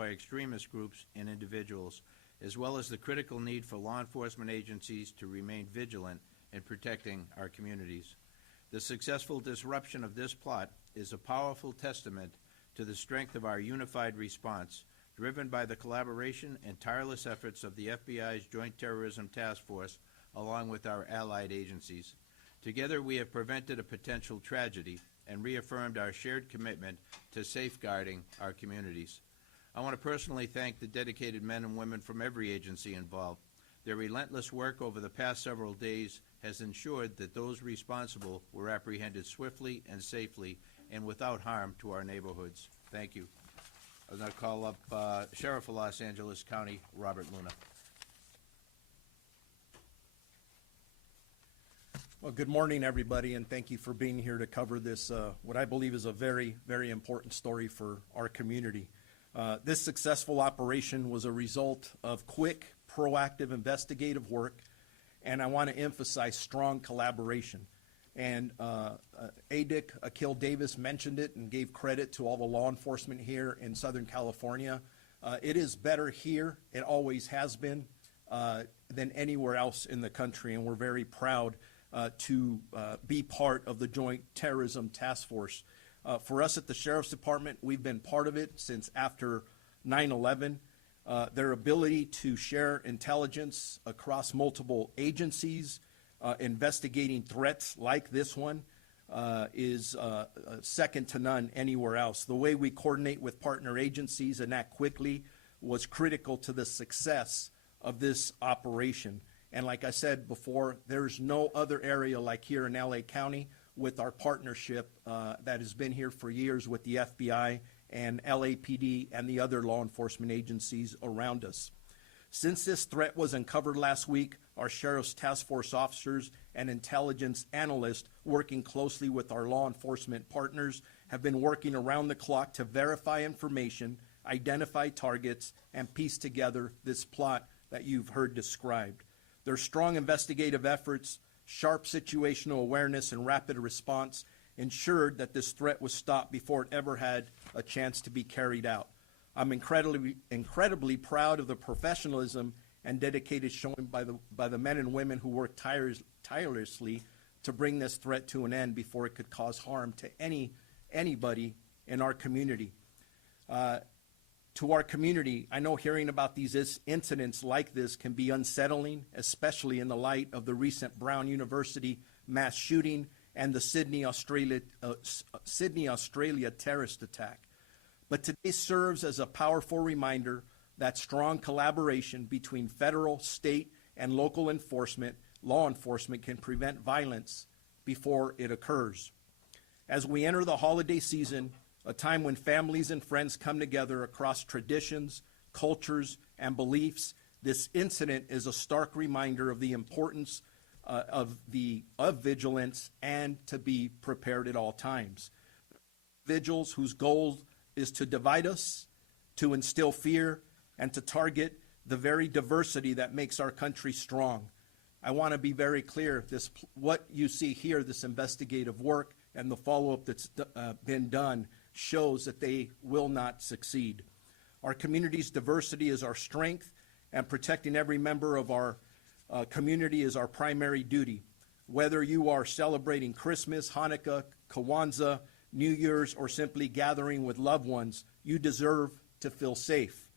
by extremist groups and individuals, as well as the critical need for law enforcement agencies to remain vigilant in protecting our communities. The successful disruption of this plot is a powerful testament to the strength of our unified response, driven by the collaboration and tireless efforts of the FBI's Joint Terrorism Task Force, along with our allied agencies. Together, we have prevented a potential tragedy and reaffirmed our shared commitment to safeguarding our communities. I want to personally thank the dedicated men and women from every agency involved. Their relentless work over the past several days has ensured that those responsible were apprehended swiftly and safely and without harm to our neighborhoods. Thank you. I'm going to call up Sheriff of Los Angeles County, Robert Luna. Well, good morning, everybody, and thank you for being here to cover this, what I believe is a very, very important story for our community. This successful operation was a result of quick, proactive investigative work, and I want to emphasize strong collaboration. And ADIC, Akil Davis, mentioned it and gave credit to all the law enforcement here in Southern California. It is better here, it always has been, than anywhere else in the country, and we're very proud to be part of the Joint Terrorism Task Force. For us at the Sheriff's Department, we've been part of it since after 9/11. Their ability to share intelligence across multiple agencies, investigating threats like this one, is second to none anywhere else. The way we coordinate with partner agencies and act quickly was critical to the success of this operation. And like I said before, there's no other area like here in LA County with our partnership that has been here for years with the FBI and LAPD and the other law enforcement agencies around us. Since this threat was uncovered last week, our Sheriff's Task Force officers and intelligence analysts working closely with our law enforcement partners have been working around the clock to verify information, identify targets, and piece together this plot that you've heard described. Their strong investigative efforts, sharp situational awareness, and rapid response ensured that this threat was stopped before it ever had a chance to be carried out. I'm incredibly proud of the professionalism and dedication shown by the men and women who worked tirelessly to bring this threat to an end before it could cause harm to anybody in our community. To our community, I know hearing about these incidents like this can be unsettling, especially in the light of the recent Brown University mass shooting and the Sydney, Australia terrorist attack. But today serves as a powerful reminder that strong collaboration between federal, state, and local law enforcement can prevent violence before it occurs. As we enter the holiday season, a time when families and friends come together across traditions, cultures, and beliefs, this incident is a stark reminder of the importance of vigilance and to be prepared at all times. Vigils whose goal is to divide us, to instill fear, and to target the very diversity that makes our country strong. I want to be very clear, what you see here, this investigative work and the follow-up that's been done shows that they will not succeed. Our community's diversity is our strength, and protecting every member of our community is our primary duty. Whether you are celebrating Christmas, Hanukkah, Kwanzaa, New Year's, or simply gathering with loved ones, you deserve to feel safe.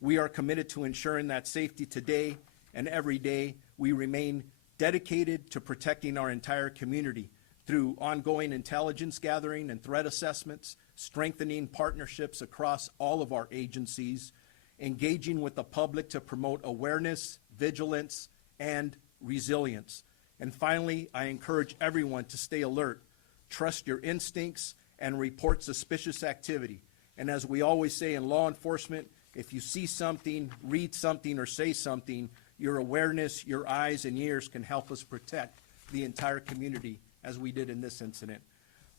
We are committed to ensuring that safety today and every day. We remain dedicated to protecting our entire community through ongoing intelligence gathering and threat assessments, strengthening partnerships across all of our agencies, engaging with the public to promote awareness, vigilance, and resilience. And finally, I encourage everyone to stay alert, trust your instincts, and report suspicious activity. And as we always say in law enforcement, if you see something, read something, or say something, your awareness, your eyes, and ears can help us protect the entire community as we did in this incident.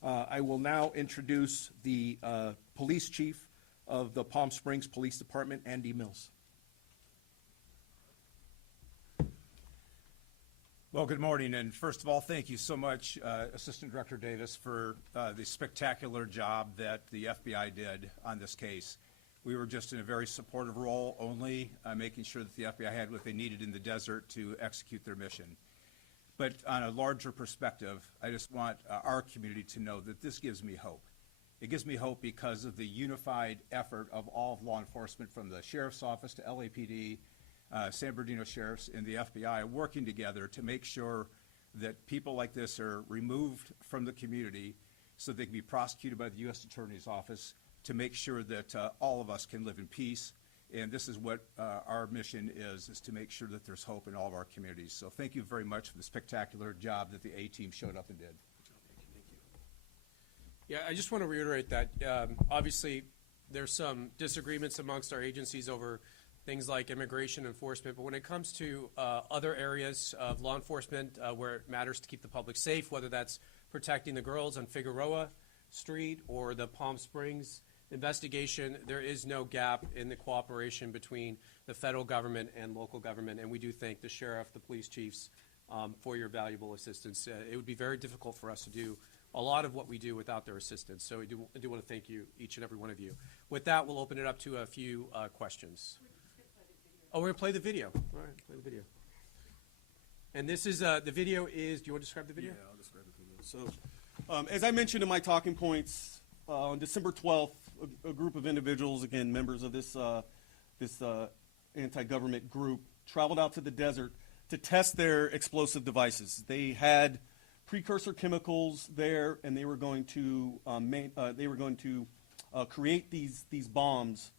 I will now introduce the police chief of the Palm Springs Police Department, Andy Mills. Well, good morning, and first of all, thank you so much, Assistant Director Davis, for the spectacular job that the FBI did on this case. We were just in a very supportive role only, making sure that the FBI had what they needed in the desert to execute their mission. But on a larger perspective, I just want our community to know that this gives me hope. It gives me hope because of the unified effort of all of law enforcement, from the Sheriff's Office to LAPD, San Bernardino Sheriffs, and the FBI, working together to make sure that people like this are removed from the community so they can be prosecuted by the U.S. Attorney's Office, to make sure that all of us can live in peace. And this is what our mission is to make sure that there's hope in all of our communities. So thank you very much for the spectacular job that the A-team showed up and did. Yeah, I just want to reiterate that obviously there's some disagreements amongst our agencies over things like immigration enforcement, but when it comes to other areas of law enforcement where it matters to keep the public safe, whether that's protecting the girls on Figueroa Street or the Palm Springs investigation, there is no gap in the cooperation between the federal government and local government, and we do thank the sheriff, the police chiefs for your valuable assistance. It would be very difficult for us to do a lot of what we do without their assistance, so I do want to thank you, each and every one of you. With that, we'll open it up to a few questions. Oh, we're going to play the video. All right, play the video. And this is, the video is, do you want to describe the video? Yeah, I'll describe the video. So, as I mentioned in my talking points, on December 12th, a group of individuals, again, members of this anti-government group, traveled out to the desert to test their explosive devices. They had precursor chemicals there, and they were going to create these bombs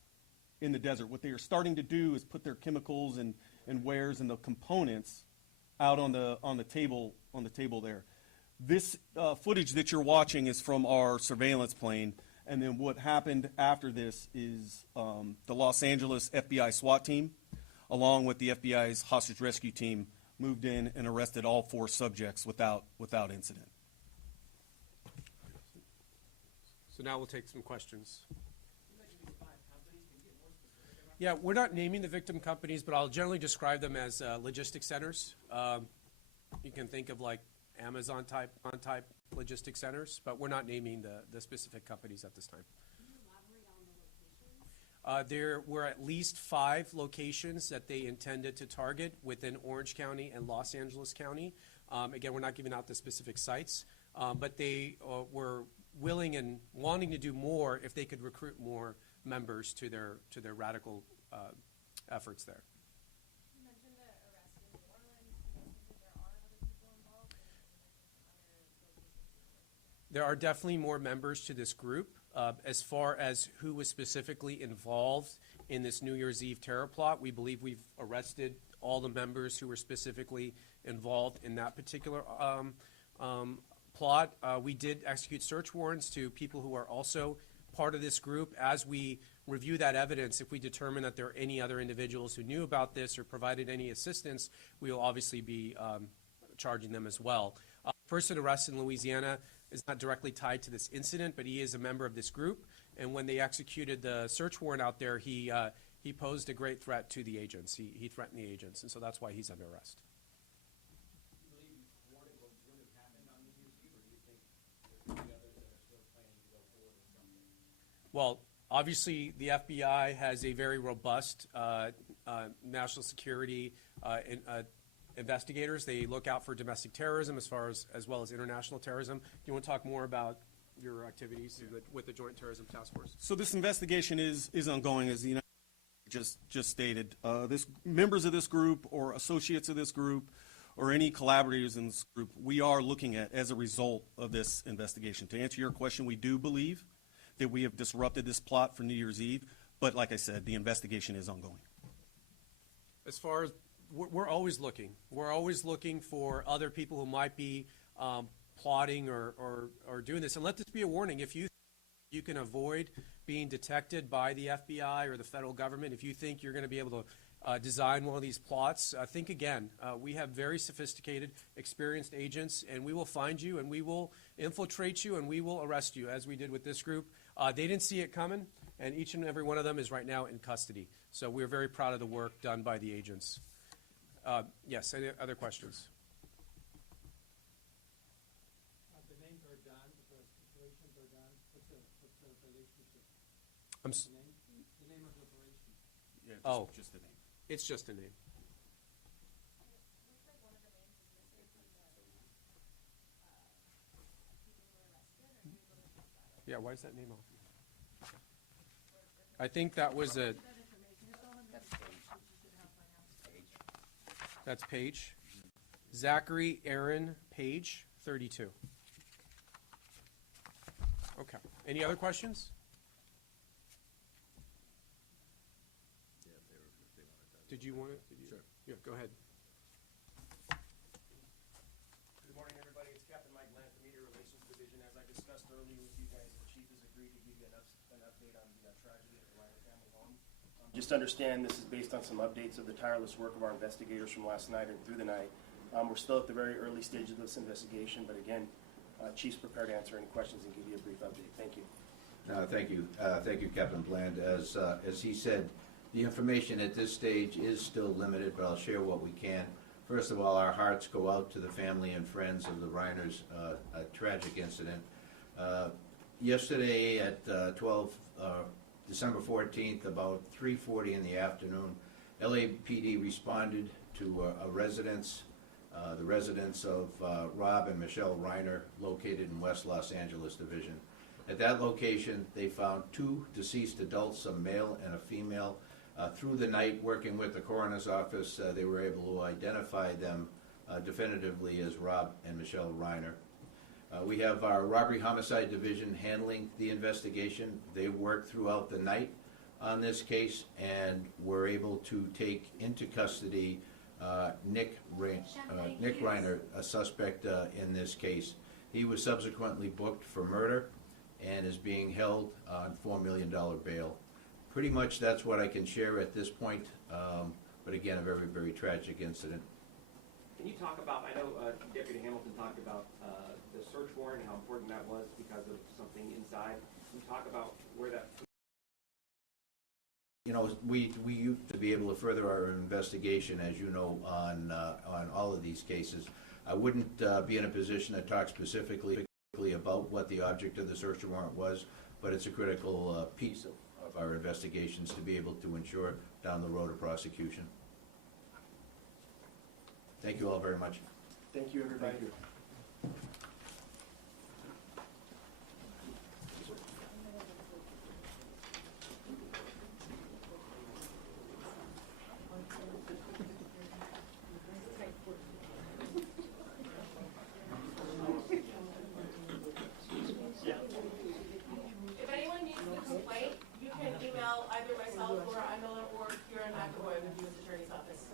in the desert. What they are starting to do is put their chemicals and wares and the components out on the table there. This footage that you're watching is from our surveillance plane, and then what happened after this is the Los Angeles FBI SWAT team, along with the FBI's hostage rescue team, moved in and arrested all 4 subjects without incident. So now we'll take some questions. Yeah, we're not naming the victim companies, but I'll generally describe them as logistics centers. You can think of like Amazon type logistics centers, but we're not naming the specific companies at this time. Can you elaborate on the locations? There were at least 5 locations that they intended to target within Orange County and Los Angeles County. Again, we're not giving out the specific sites, but they were willing and wanting to do more if they could recruit more members to their radical efforts there. You mentioned the arrest in New Orleans. Do you think there are other people involved? And you mentioned some other locations. There are definitely more members to this group. As far as who was specifically involved in this New Year's Eve terror plot, we believe we've arrested all the members who were specifically involved in that particular plot. We did execute search warrants to people who are also part of this group. As we review that evidence, if we determine that there are any other individuals who knew about this or provided any assistance, we will obviously be charging them as well. Person arrested in Louisiana is not directly tied to this incident, but he is a member of this group. And when they executed the search warrant out there, he posed a great threat to the agents. He threatened the agents, and so that's why he's under arrest. Do you believe what would have happened on New Year's Eve, or do you think there's any others that are still planning to go forward with something? Well, obviously, the FBI has a very robust national security investigators. They look out for domestic terrorism as well as international terrorism. Do you want to talk more about your activities with the Joint Terrorism Task Force? So this investigation is ongoing, as the United States just stated. Members of this group or associates of this group or any collaborators in this group, we are looking at as a result of this investigation. To answer your question, we do believe that we have disrupted this plot for New Year's Eve, but like I said, the investigation is ongoing. As far as we're always looking. We're always looking for other people who might be plotting or doing this. And let this be a warning. If you can avoid being detected by the FBI or the federal government, if you think you're going to be able to design one of these plots, think again. We have very sophisticated, experienced agents, and we will find you, and we will infiltrate you, and we will arrest you, as we did with this group. They didn't see it coming, and each and every one of them is right now in custody. So we're very proud of the work done by the agents. Yes, any other questions? The names are done, the situations are done. What's the relationship? I'm The name Oh. just the name. It's just a name. Looks like one of the names is missing from the, people who were arrested. Are you able to check that? Yeah, why is that name off? I think that was a. That's Page. Zachary Aaron Page, 32. Okay. Any other questions? Did you want it? Sure. Yeah, go ahead. Good morning, everybody. It's Captain Mike Land from Media Relations Division. As I discussed earlier with you guys, the chief has agreed to give you an update on the tragedy at the Reiner family home. Just understand this is based on some updates of the tireless work of our investigators from last night and through the night. We're still at the very early stage of this investigation, but again, Chief's prepared to answer any questions and give you a brief update. Thank you. Thank you. Thank you, Captain Bland. As he said, the information at this stage is still limited, but I'll share what we can. First of all, our hearts go out to the family and friends of the Reiners' tragic incident. Yesterday at December 14th, about 3:40 in the afternoon, LAPD responded to a residence, the residence of Rob and Michelle Reiner, located in West Los Angeles Division. At that location, they found two deceased adults, a male and a female. Through the night, working with the coroner's office, they were able to identify them definitively as Rob and Michelle Reiner. We have our robbery homicide division handling the investigation. They worked throughout the night on this case and were able to take into custody Nick Reiner, a suspect in this case. He was subsequently booked for murder and is being held on $4 million bail. Pretty much that's what I can share at this point, but again, a very, very tragic incident. Can you talk about, I know Deputy Hamilton talked about the search warrant and how important that was because of something inside. Can you talk about where that... You know, we used to be able to further our investigation, as you know, on all of these cases. I wouldn't be in a position to talk specifically about what the object of the search warrant was, but it's a critical piece of our investigations to be able to ensure down the road a prosecution. Thank you all very much. Thank you, everybody. Thank you. If anyone needs a complaint, you can email either myself or Angela or Kieran McAvoy with the U.S. Attorney's Office.